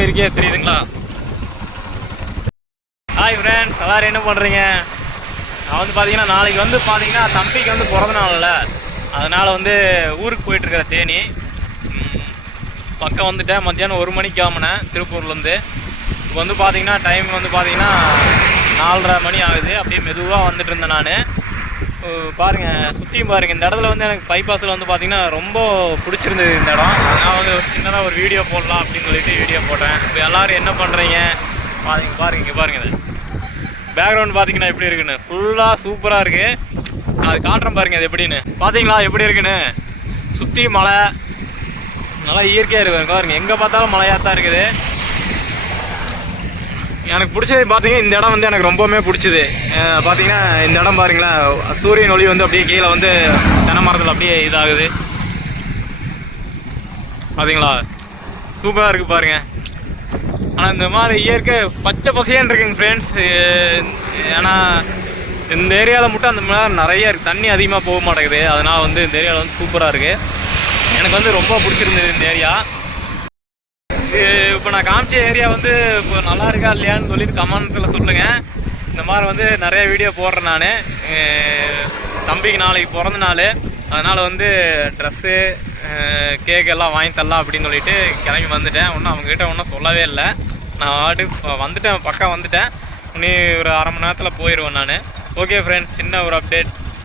இயற்கையாக தெரியுதுங்களா? Hi friends எல்லாரும் என்ன பண்ணுறீங்க நான் வந்து பார்த்தீங்கன்னா நாளைக்கு வந்து பார்த்தீங்கன்னா தம்பிக்கு வந்து பிறந்த நாளில் அதனால் வந்து ஊருக்கு போயிட்டுருக்கிற தேனி. பக்கம் வந்துட்டேன். மத்தியானம் ஒரு மணிக்கு கிளம்புனேன் திருப்பூர்லேருந்து இப்போ வந்து பார்த்தீங்கன்னா டைம் வந்து பார்த்தீங்கன்னா நாலரை மணி ஆகுது. அப்படியே மெதுவாக வந்துட்டு இருந்தேன் நான். பாருங்க சுற்றியும் பாருங்க. இந்த இடத்துல வந்து எனக்கு பைபாஸில் வந்து பார்த்தீங்கன்னா ரொம்ப பிடிச்சிருந்தது இந்த இடம். நான் வந்து ஒரு சின்னதாக ஒரு வீடியோ போடலாம் அப்படின்னு சொல்லிட்டு வீடியோ போட்டேன். இப்போ எல்லாரும் என்ன பண்ணுறீங்க பாருங்க பாருங்க இங்கே பாருங்க. இது பேக்ரவுண்ட் பார்த்தீங்கன்னா எப்படி இருக்குன்னு? ஃபுல்லாக சூப்பராக இருக்குது நான் அது காட்டுறேன் பாருங்க அது எப்படின்னு. பார்த்தீங்களா எப்படி இருக்குன்னு? சுற்றி மலை நல்லா இயற்கையாக இருக்கு பாருங்க எங்கே பார்த்தாலும் மலையாக தான் இருக்குது. எனக்கு பிடிச்சது பார்த்தீங்கன்னா இந்த இடம் வந்து எனக்கு ரொம்பவுமே பிடிச்சது. பார்த்தீங்கன்னா இந்த இடம் பாருங்களேன் சூரியன் ஒளி வந்து அப்படியே கீழே வந்து தென்னை மரத்தில் அப்படியே இதாகுது. பார்த்தீங்களா சூப்பராக இருக்குது பாருங்க. ஆனால் இந்த மாதிரி இயற்கை பச்சை பசையான்னு இருக்குங்க ஃப்ரெண்ட்ஸ் ஏன்னா இந்த ஏரியாவில் மட்டும் அந்த மாதிரி நிறைய இருக்குது தண்ணி அதிகமாக போக மாட்டேங்குது. அதனால் வந்து இந்த ஏரியாவில் வந்து சூப்பராக இருக்குது எனக்கு வந்து ரொம்ப பிடிச்சிருந்தது இந்த ஏரியா. இப்போ நான் காமிச்ச ஏரியா வந்து இப்போ நல்லா இருக்கா இல்லையான்னு சொல்லிட்டு கமெண்ட்ஸில் சொல்லுங்கள் இந்த மாதிரி வந்து நிறைய வீடியோ போடுறேன் நான். தம்பிக்கு நாளைக்கு பிறந்த நாள். அதனால் வந்து ட்ரெஸ்ஸு கேக் எல்லாம் வாங்கி தரலாம் அப்படின்னு சொல்லிட்டு கிளம்பி வந்துட்டேன். ஒன்றும் அவங்ககிட்ட ஒன்றும் சொல்லவே இல்லை. நான் ஆடு வந்துட்டேன் பக்கம் வந்துட்டேன். இனி ஒரு அரை மணி நேரத்தில் போயிடுவேன் நான். ஓகே ஃப்ரெண்ட்ஸ் சின்ன ஒரு அப்டேட்